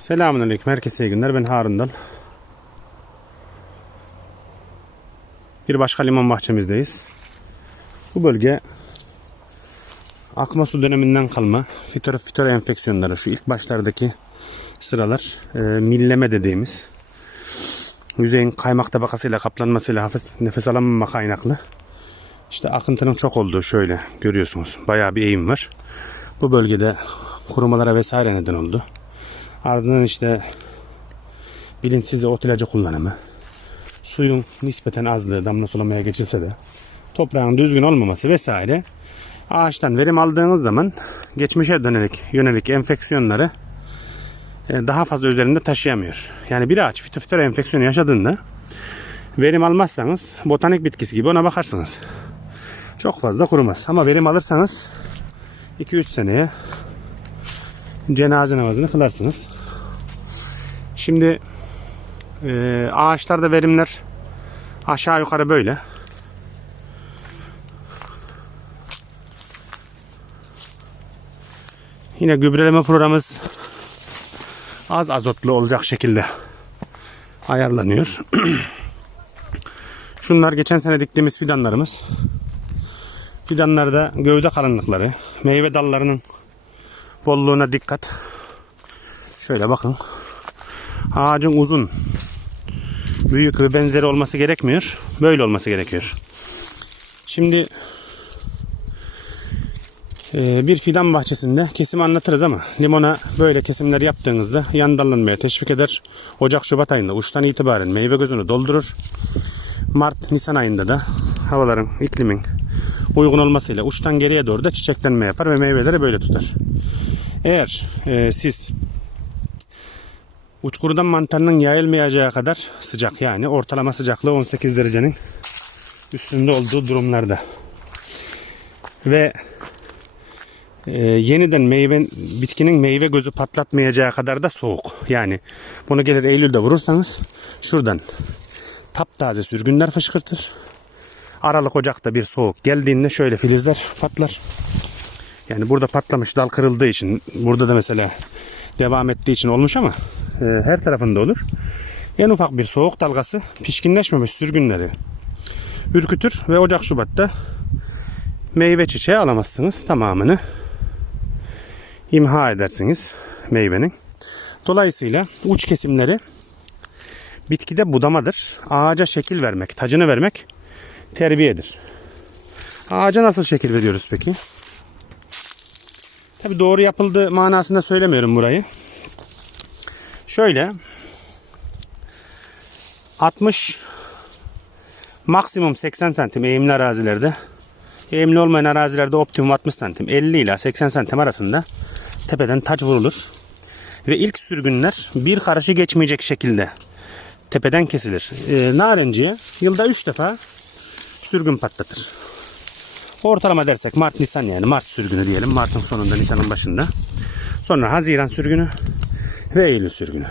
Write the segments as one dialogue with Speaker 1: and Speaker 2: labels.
Speaker 1: Selamünaleyküm. Herkese iyi günler. Ben Harun Dal. Bir başka limon bahçemizdeyiz. Bu bölge akma su döneminden kalma fitör fitör enfeksiyonları şu ilk başlardaki sıralar e, milleme dediğimiz yüzeyin kaymak tabakasıyla kaplanmasıyla hafif nefes alamama kaynaklı işte akıntının çok olduğu şöyle görüyorsunuz. Bayağı bir eğim var. Bu bölgede kurumalara vesaire neden oldu. Ardından işte bilinçsizce ot ilacı kullanımı, suyun nispeten azlığı damla sulamaya geçilse de toprağın düzgün olmaması vesaire ağaçtan verim aldığınız zaman geçmişe dönelik yönelik enfeksiyonları e, daha fazla üzerinde taşıyamıyor. Yani bir ağaç fitofitör enfeksiyonu yaşadığında verim almazsanız botanik bitkisi gibi ona bakarsınız. Çok fazla kurumaz. Ama verim alırsanız 2-3 seneye cenaze namazını kılarsınız. Şimdi e, ağaçlarda verimler aşağı yukarı böyle. Yine gübreleme programımız az azotlu olacak şekilde ayarlanıyor. Şunlar geçen sene diktiğimiz fidanlarımız. Fidanlarda gövde kalınlıkları, meyve dallarının bolluğuna dikkat. Şöyle bakın. Ağacın uzun, büyük ve benzeri olması gerekmiyor. Böyle olması gerekiyor. Şimdi e, bir fidan bahçesinde kesimi anlatırız ama limona böyle kesimler yaptığınızda yan dallanmaya teşvik eder. Ocak Şubat ayında uçtan itibaren meyve gözünü doldurur. Mart Nisan ayında da havaların iklimin uygun olmasıyla uçtan geriye doğru da çiçeklenme yapar ve meyveleri böyle tutar. Eğer e, siz uçkurudan mantarının yayılmayacağı kadar sıcak yani ortalama sıcaklığı 18 derecenin üstünde olduğu durumlarda ve e, yeniden meyve bitkinin meyve gözü patlatmayacağı kadar da soğuk. Yani bunu gelir Eylül'de vurursanız şuradan taptaze sürgünler fışkırtır. Aralık Ocak'ta bir soğuk geldiğinde şöyle filizler patlar. Yani burada patlamış dal kırıldığı için burada da mesela devam ettiği için olmuş ama e, her tarafında olur. En ufak bir soğuk dalgası pişkinleşmemiş sürgünleri ürkütür ve Ocak Şubat'ta meyve çiçeği alamazsınız tamamını imha edersiniz meyvenin. Dolayısıyla uç kesimleri bitkide budamadır. Ağaca şekil vermek, tacını vermek terbiyedir. Ağaca nasıl şekil veriyoruz peki? Tabi doğru yapıldığı manasında söylemiyorum burayı. Şöyle 60 maksimum 80 santim eğimli arazilerde eğimli olmayan arazilerde optimum 60 santim 50 ile 80 santim arasında tepeden taç vurulur. Ve ilk sürgünler bir karışı geçmeyecek şekilde tepeden kesilir. E, narenciye yılda 3 defa sürgün patlatır. Ortalama dersek Mart Nisan yani Mart sürgünü diyelim. Mart'ın sonunda Nisan'ın başında. Sonra Haziran sürgünü ve Eylül sürgünü.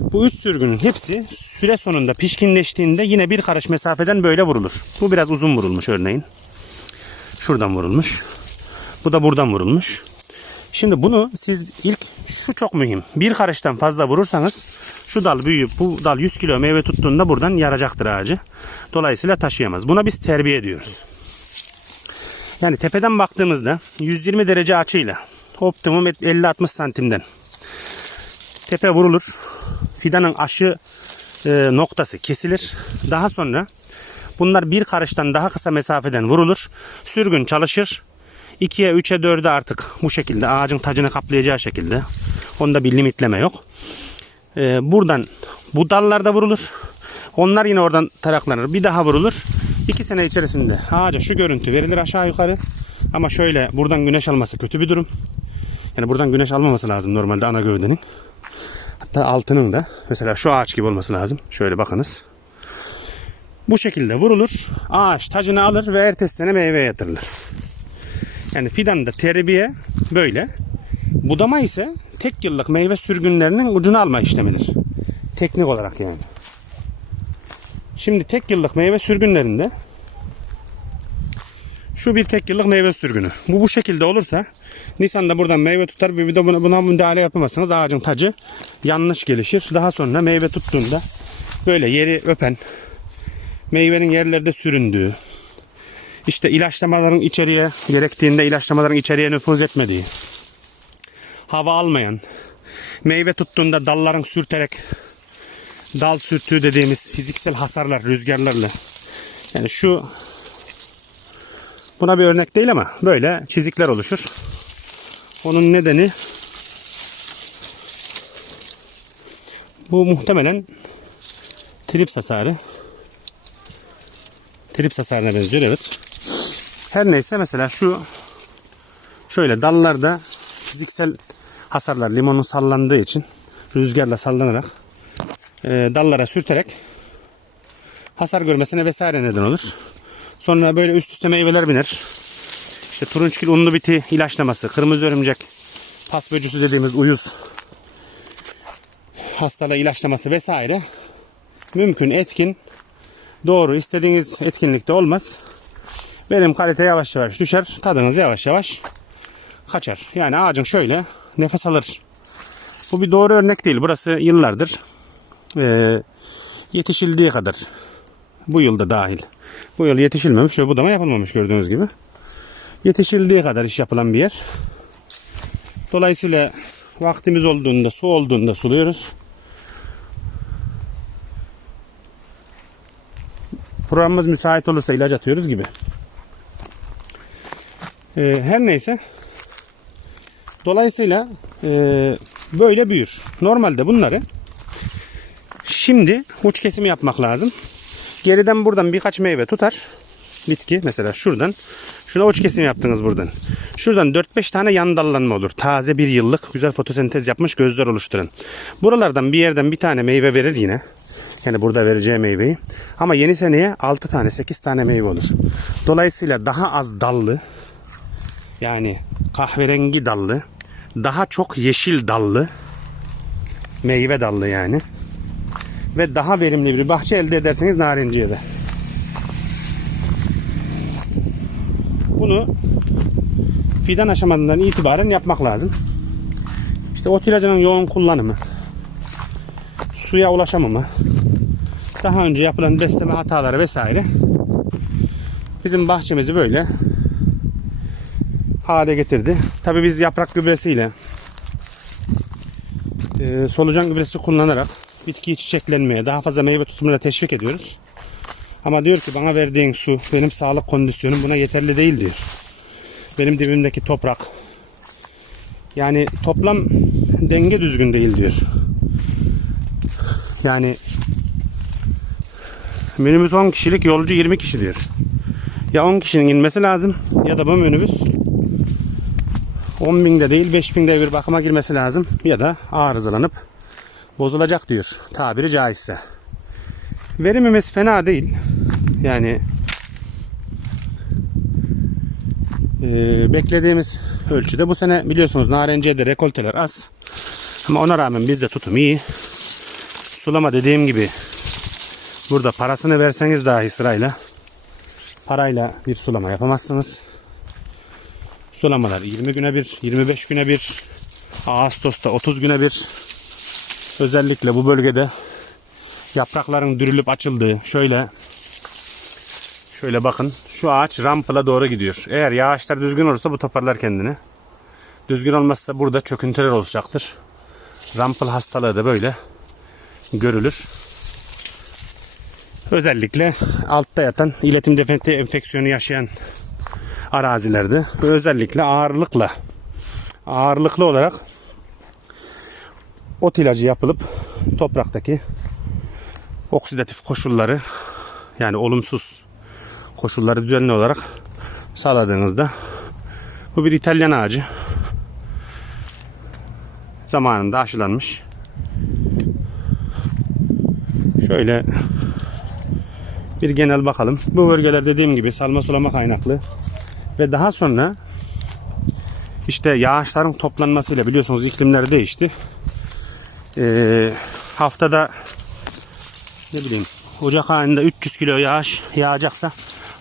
Speaker 1: Bu üç sürgünün hepsi süre sonunda pişkinleştiğinde yine bir karış mesafeden böyle vurulur. Bu biraz uzun vurulmuş örneğin. Şuradan vurulmuş. Bu da buradan vurulmuş. Şimdi bunu siz ilk şu çok mühim. Bir karıştan fazla vurursanız şu dal büyüyüp bu dal 100 kilo meyve tuttuğunda buradan yaracaktır ağacı. Dolayısıyla taşıyamaz. Buna biz terbiye ediyoruz. Yani tepeden baktığımızda 120 derece açıyla optimum 50-60 santimden tepe vurulur. Fidanın aşı e, noktası kesilir. Daha sonra bunlar bir karıştan daha kısa mesafeden vurulur. Sürgün çalışır. 2'ye 3'e 4'e artık bu şekilde ağacın tacını kaplayacağı şekilde. Onda bir limitleme yok. E, buradan bu dallarda vurulur. Onlar yine oradan taraklanır. Bir daha vurulur. 2 sene içerisinde ağaca şu görüntü verilir aşağı yukarı. Ama şöyle buradan güneş alması kötü bir durum. Yani buradan güneş almaması lazım normalde ana gövdenin. Hatta altının da mesela şu ağaç gibi olması lazım. Şöyle bakınız. Bu şekilde vurulur. Ağaç tacını alır ve ertesi sene meyve yatırılır. Yani fidanda terbiye böyle. Budama ise tek yıllık meyve sürgünlerinin ucunu alma işlemidir. Teknik olarak yani. Şimdi tek yıllık meyve sürgünlerinde şu bir tek yıllık meyve sürgünü. Bu bu şekilde olursa Nisan'da buradan meyve tutar. Bir de buna, buna müdahale yapamazsanız ağacın tacı yanlış gelişir. Daha sonra meyve tuttuğunda böyle yeri öpen, meyvenin yerlerde süründüğü, işte ilaçlamaların içeriye gerektiğinde ilaçlamaların içeriye nüfuz etmediği, hava almayan, meyve tuttuğunda dalların sürterek dal sürtüğü dediğimiz fiziksel hasarlar rüzgarlarla. Yani şu buna bir örnek değil ama böyle çizikler oluşur. Onun nedeni bu muhtemelen trips hasarı. Trips hasarına benziyor evet. Her neyse mesela şu şöyle dallarda fiziksel hasarlar limonun sallandığı için rüzgarla sallanarak dallara sürterek hasar görmesine vesaire neden olur. Sonra böyle üst üste meyveler biner. İşte turunçgil unlu biti ilaçlaması, kırmızı örümcek, pas böcüsü dediğimiz uyuz hastalığı ilaçlaması vesaire mümkün, etkin, doğru istediğiniz etkinlikte olmaz. Benim kalite yavaş yavaş düşer, tadınız yavaş yavaş kaçar. Yani ağacın şöyle nefes alır. Bu bir doğru örnek değil. Burası yıllardır eee, yetişildiği kadar. Bu yılda dahil. Bu yıl yetişilmemiş ve budama yapılmamış gördüğünüz gibi. Yetişildiği kadar iş yapılan bir yer. Dolayısıyla vaktimiz olduğunda, su olduğunda suluyoruz. Programımız müsait olursa ilaç atıyoruz gibi. Ee, her neyse. Dolayısıyla e, böyle büyür. Normalde bunları şimdi uç kesimi yapmak lazım. Geriden buradan birkaç meyve tutar. Bitki mesela şuradan. Şuna uç kesim yaptınız buradan. Şuradan 4-5 tane yan dallanma olur. Taze bir yıllık güzel fotosentez yapmış gözler oluşturan. Buralardan bir yerden bir tane meyve verir yine. Yani burada vereceği meyveyi. Ama yeni seneye 6 tane 8 tane meyve olur. Dolayısıyla daha az dallı yani kahverengi dallı daha çok yeşil dallı meyve dallı yani ve daha verimli bir bahçe elde ederseniz narenciye de. Bunu fidan aşamasından itibaren yapmak lazım. İşte ot ilacının yoğun kullanımı, suya ulaşamama, daha önce yapılan besleme hataları vesaire bizim bahçemizi böyle hale getirdi. Tabii biz yaprak gübresiyle e, solucan gübresi kullanarak bitkiyi çiçeklenmeye, daha fazla meyve tutumuna teşvik ediyoruz. Ama diyor ki bana verdiğin su, benim sağlık kondisyonum buna yeterli değil diyor. Benim dibimdeki toprak. Yani toplam denge düzgün değil diyor. Yani minibüs 10 kişilik yolcu 20 kişi diyor. Ya 10 kişinin inmesi lazım ya da bu minibüs 10 binde değil 5 binde bir bakıma girmesi lazım ya da arızalanıp bozulacak diyor tabiri caizse. Verimimiz fena değil. Yani e, beklediğimiz ölçüde bu sene biliyorsunuz narenciyede rekolteler az. Ama ona rağmen bizde tutum iyi. Sulama dediğim gibi burada parasını verseniz dahi sırayla parayla bir sulama yapamazsınız. Sulamalar 20 güne bir, 25 güne bir, Ağustos'ta 30 güne bir. Özellikle bu bölgede yaprakların dürülüp açıldığı şöyle şöyle bakın şu ağaç rampla doğru gidiyor. Eğer yağışlar düzgün olursa bu toparlar kendini. Düzgün olmazsa burada çöküntüler olacaktır. Rampıl hastalığı da böyle görülür. Özellikle altta yatan iletim defekti enfeksiyonu yaşayan arazilerde özellikle ağırlıkla ağırlıklı olarak ot ilacı yapılıp topraktaki oksidatif koşulları yani olumsuz koşulları düzenli olarak sağladığınızda bu bir İtalyan ağacı zamanında aşılanmış. Şöyle bir genel bakalım. Bu bölgeler dediğim gibi salma sulama kaynaklı ve daha sonra işte yağışların toplanmasıyla biliyorsunuz iklimler değişti. Ee, haftada ne bileyim Ocak ayında 300 kilo yağış yağacaksa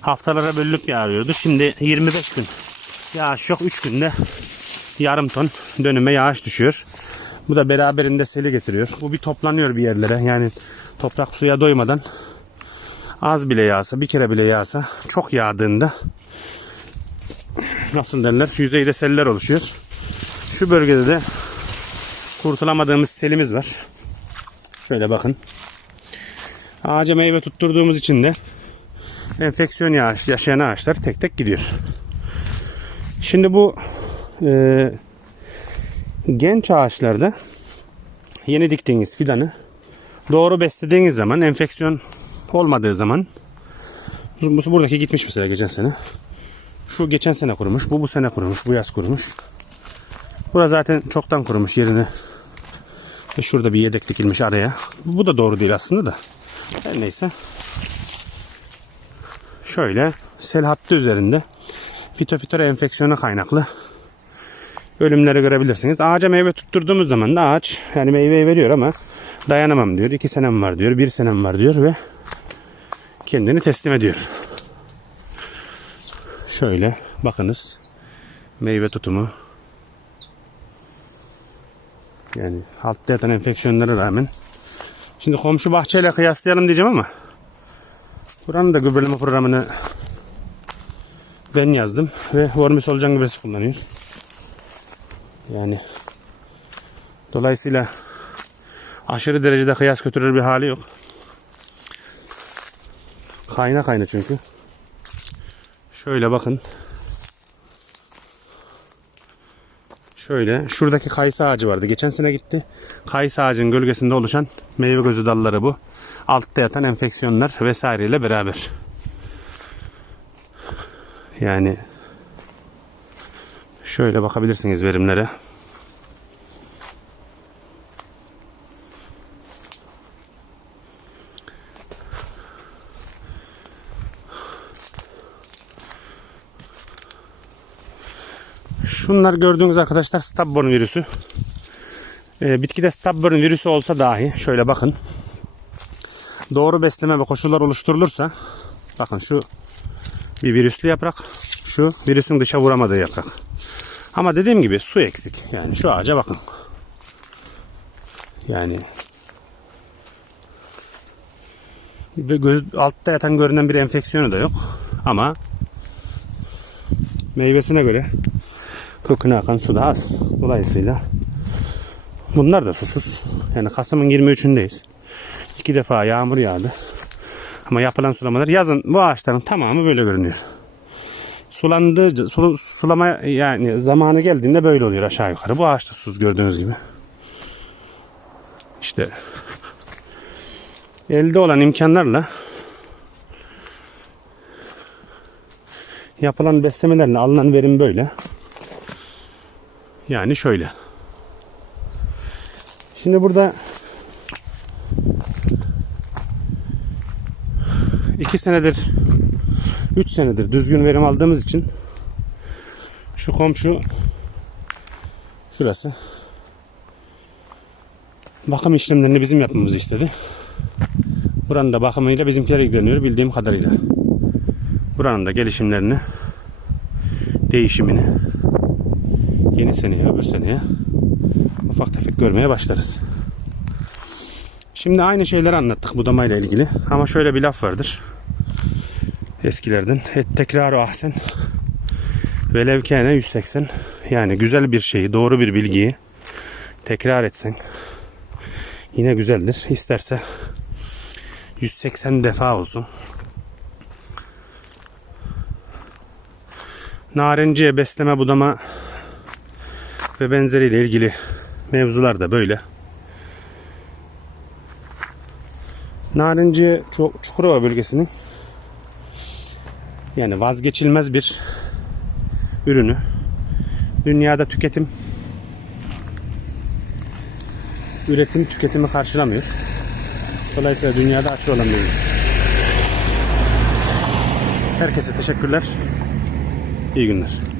Speaker 1: haftalara bölünüp yağıyordu. Şimdi 25 gün yağış yok. 3 günde yarım ton dönüme yağış düşüyor. Bu da beraberinde seli getiriyor. Bu bir toplanıyor bir yerlere. Yani toprak suya doymadan az bile yağsa, bir kere bile yağsa çok yağdığında nasıl derler? Yüzeyde seller oluşuyor. Şu bölgede de kurtulamadığımız selimiz var. Şöyle bakın. Ağaca meyve tutturduğumuz için de enfeksiyon yaşayan ağaçlar tek tek gidiyor. Şimdi bu e, genç ağaçlarda yeni diktiğiniz fidanı doğru beslediğiniz zaman enfeksiyon olmadığı zaman bu, bu- buradaki gitmiş mesela geçen sene. Şu geçen sene kurumuş. Bu bu sene kurumuş. Bu yaz kurumuş. Bura zaten çoktan kurumuş yerine. Şurada bir yedek dikilmiş araya. Bu da doğru değil aslında da. Her neyse. Şöyle sel hattı üzerinde fitofitora enfeksiyonu kaynaklı ölümleri görebilirsiniz. Ağaca meyve tutturduğumuz zaman da ağaç yani meyveyi veriyor ama dayanamam diyor. iki senem var diyor. Bir senem var diyor ve kendini teslim ediyor. Şöyle bakınız. Meyve tutumu. Yani altta yatan enfeksiyonlara rağmen. Şimdi komşu bahçeyle kıyaslayalım diyeceğim ama buranın da gübreleme programını ben yazdım ve Vormi solucan gübresi kullanıyor. Yani dolayısıyla aşırı derecede kıyas götürür bir hali yok. Kayna kayna çünkü. Şöyle bakın. Şöyle şuradaki kayısı ağacı vardı. Geçen sene gitti. Kayısı ağacın gölgesinde oluşan meyve gözü dalları bu. Altta yatan enfeksiyonlar vesaireyle beraber. Yani şöyle bakabilirsiniz verimlere. Şunlar gördüğünüz arkadaşlar stubborn virüsü. Ee, bitkide stubborn virüsü olsa dahi şöyle bakın. Doğru besleme ve koşullar oluşturulursa bakın şu bir virüslü yaprak. Şu virüsün dışa vuramadığı yaprak. Ama dediğim gibi su eksik. Yani şu ağaca bakın. Yani göz altta yatan görünen bir enfeksiyonu da yok. Ama meyvesine göre köküne akan su da az. Dolayısıyla bunlar da susuz. Yani Kasım'ın 23'ündeyiz. İki defa yağmur yağdı. Ama yapılan sulamalar yazın bu ağaçların tamamı böyle görünüyor. Sulandığı sulu- sulama yani zamanı geldiğinde böyle oluyor aşağı yukarı. Bu ağaç da susuz gördüğünüz gibi. İşte elde olan imkanlarla yapılan beslemelerle alınan verim böyle. Yani şöyle. Şimdi burada iki senedir 3 senedir düzgün verim aldığımız için şu komşu şurası bakım işlemlerini bizim yapmamızı istedi. Buranın da bakımıyla bizimkiler ilgileniyor bildiğim kadarıyla. Buranın da gelişimlerini değişimini yeni seneye öbür seneye ufak tefek görmeye başlarız. Şimdi aynı şeyleri anlattık budamayla ilgili ama şöyle bir laf vardır eskilerden. Et tekraru ahsen ve levkene 180 yani güzel bir şeyi doğru bir bilgiyi tekrar etsen yine güzeldir. İsterse 180 defa olsun. Narenciye besleme budama ve benzeriyle ilgili mevzular da böyle. Narenciye çok Çukurova bölgesinin yani vazgeçilmez bir ürünü. Dünyada tüketim üretim tüketimi karşılamıyor. Dolayısıyla dünyada açık olan bir ürün. Herkese teşekkürler. İyi günler.